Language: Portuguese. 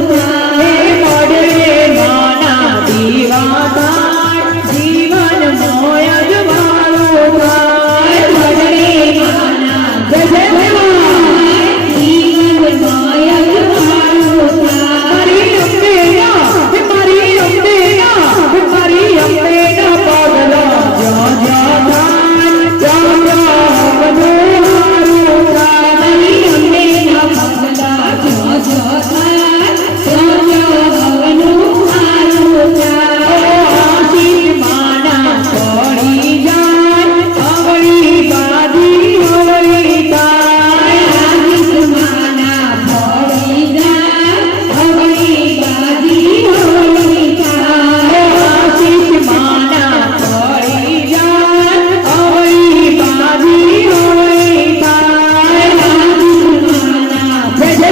Deus.